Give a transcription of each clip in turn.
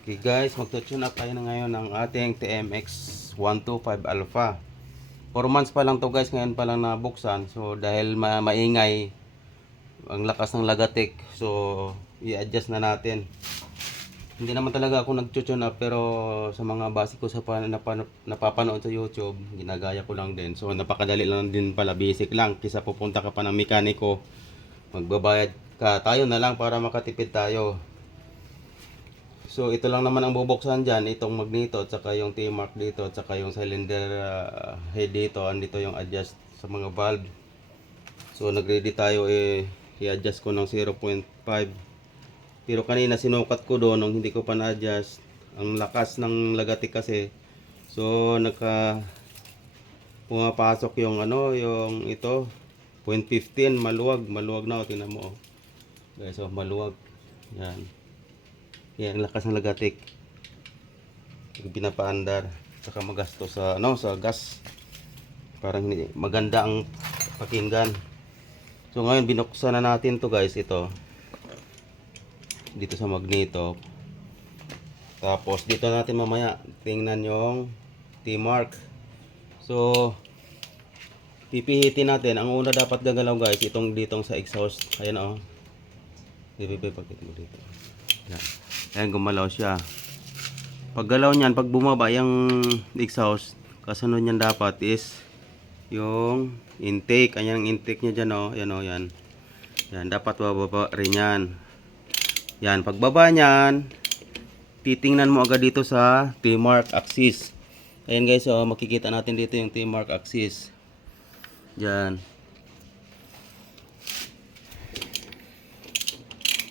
Okay guys, magtutune up tayo na ngayon ng ating TMX 125 Alpha. 4 months pa lang to guys, ngayon pa lang nabuksan. So dahil maingay ang lakas ng lagatik, so i-adjust na natin. Hindi naman talaga ako nag-tune up, pero sa mga base ko sa napapanood sa YouTube, ginagaya ko lang din. So napakadali lang din pala, basic lang. Kisa pupunta ka pa ng mekaniko, magbabayad ka, tayo na lang para makatipid tayo. So ito lang naman ang bubuksan dyan, itong magneto at saka yung T-mark dito at saka yung cylinder head dito. Andito yung adjust sa mga valve. So nagready tayo, i-adjust ko ng 0.5. Pero kanina sinukat ko doon nung hindi ko pa na-adjust. Ang lakas ng lagatik kasi. So pumapasok yung yung ito 0.15, maluwag na, tingnan mo. Guys, so maluwag. Yan. Yan, lakas ng lagatik. Pinapaandar, saka magastos sa gas. Parang hindi maganda ang pakinggan. So ngayon binuksan na natin to guys, ito. Dito sa magneto. Tapos dito natin mamaya tingnan yung T-mark. So pipihitin natin. Ang una dapat gagalaw guys, itong ditong sa exhaust. Ayan oh. Pakita mo dito. Yan. Ayan, gumalaw siya. Pag galaw niyan, pag bumaba yung exhaust, kasunod niyan dapat is yung intake. Ayan ang intake niya dyan oh. Yan oh, yan. Yan, dapat bababa rin yan. Yan, pagbaba niyan, titingnan mo agad dito sa T-mark axis. Ayan guys, oh, makikita natin dito yung T-mark axis. Yan.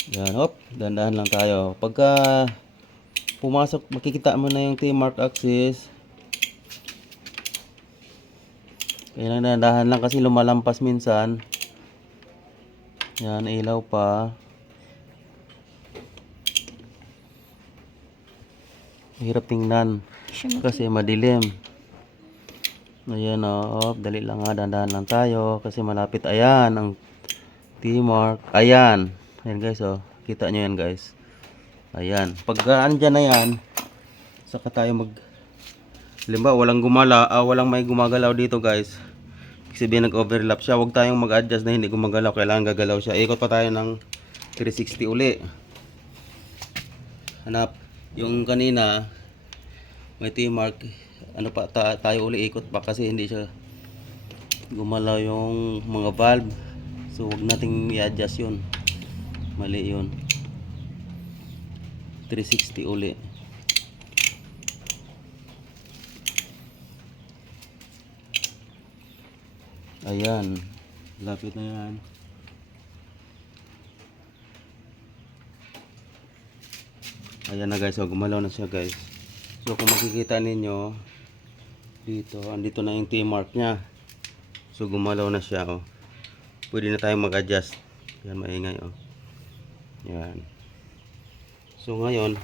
Yan, hop, dandahan lang tayo. Pagka pumasok, makikita mo na yung T-mark axis. Kailangan dandahan lang kasi lumalampas minsan. Yan, ilaw pa. Hirap tingnan kasi madilim. Ayan o, dali lang nga, dandahan lang tayo kasi malapit. Ayan ang T-mark. Ayan. Ayan guys oh, kita nyo yan guys. Ayan, pag andyan na yan, saka tayo halimbawa walang may gumagalaw dito guys, kasi nag-overlap siya, huwag tayong mag-adjust na hindi gumagalaw, kailangan gagalaw siya. Ikot pa tayo ng 360 uli. Hanap yung kanina may T-mark, tayo uli, ikot pa kasi hindi siya gumalaw yung mga valve. So huwag nating i-adjust yun, mali yun. 360 uli. Ayan, lapit na yan. Ayan na guys, so gumalaw na siya guys. So kung makikita ninyo dito, andito na yung T-mark nya. So gumalaw na siya oh. Pwede na tayong mag-adjust. Yan, maingay oh. Yan. So ngayon,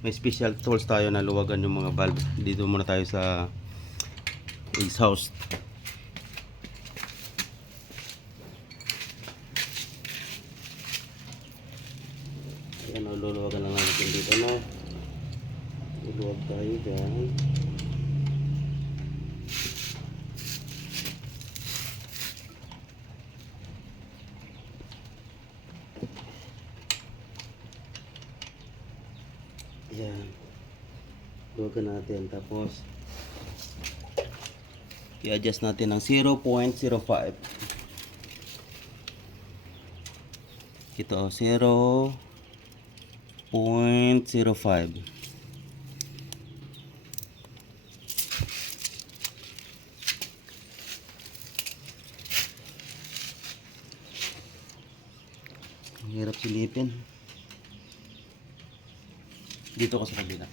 may special tools tayo na luwagan yung mga valve. Dito muna tayo sa exhaust. Ayan, luluwagan lang natin dito na. Luluwag tayo dyan. Ayan. Luwagan natin. Tapos i-adjust natin ng 0.05. Ito 0.05. Ang hirap silipin. Dito ko sa kabila.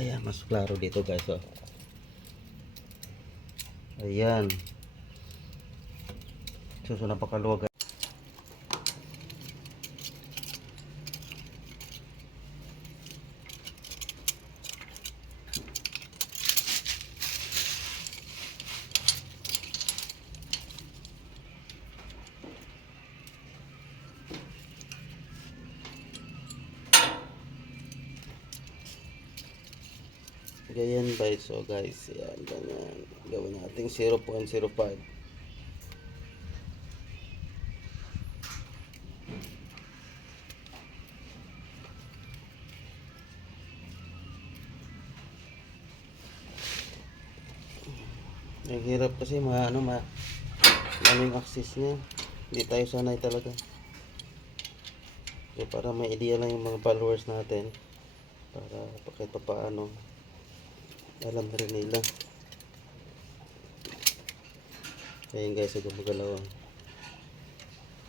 Ayan, mas klaro dito guys oh. Ayan. So napakaluwag. Ganyan ba? So guys, yan, ganyan. Gawin natin 0.05. Ang hirap kasi ano yung access niya. Hindi tayo sanay talaga. Kaya para may idea lang yung mga followers natin. Para kahit pa paano alam na rin nila. Ayan guys, so gumagalaw.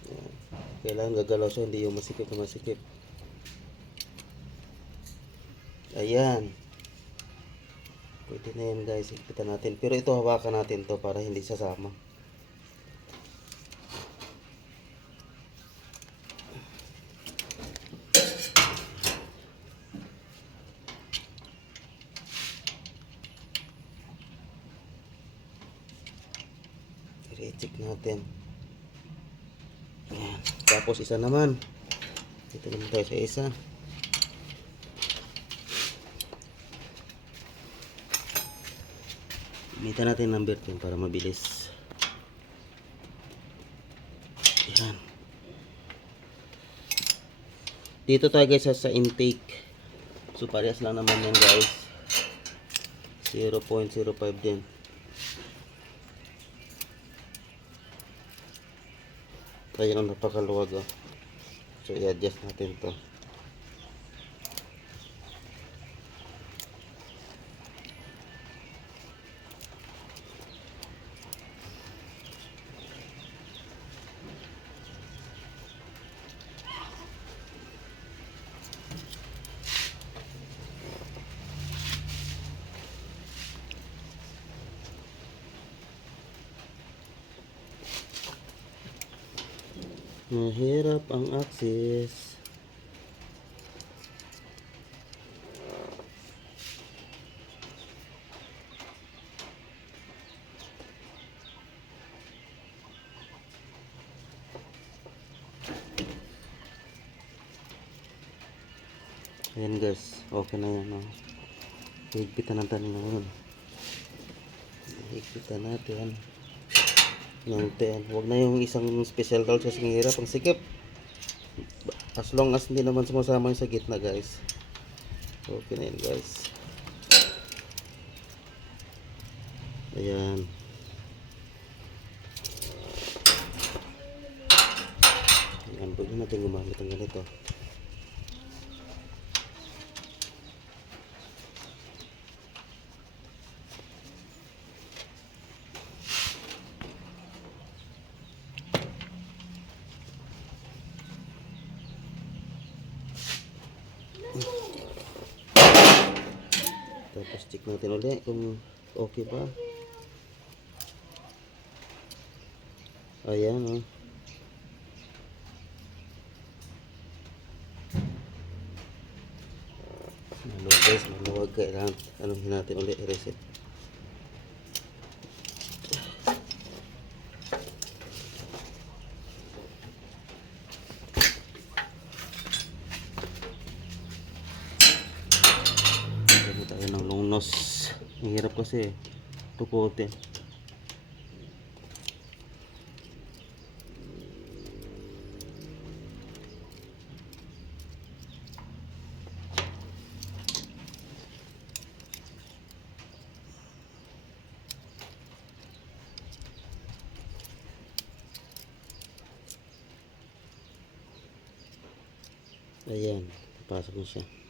Ayan. Kailangan gagalaw siya, hindi yung masikip na masikip. Ayan. Pwede na yan guys, ipitan natin. Pero ito hawakan natin to para hindi sasama. I-check natin. Ayan. Tapos isa naman. Dito naman tayo sa isa. Gamitan natin number 10 para mabilis. Ayan. Dito tayo guys sa intake. So parehas lang naman yan guys. 0.05 din. Kaya ang napakaluwag oh. So i-adjust natin to. Mahirap ang access. Ayan guys, okay na yan oh. Higpitan natin ngayon. Higpitan natin ng 10. Huwag na yung isang special roll kasi hirap ang sikip. As long as hindi naman sumasama yung sa gitna guys. Okay na yan guys. Ayan. Ayan, pwede natin gumamit ang ganito. Tapos check natin ulit kung okay pa. Ayan oh. Maluwag guys, maluwag. Kailangan anuhin natin ulit i-reset. Gamit tayo ng long nose. Ang hirap kasi tukutin. Ayan, pasok na siya.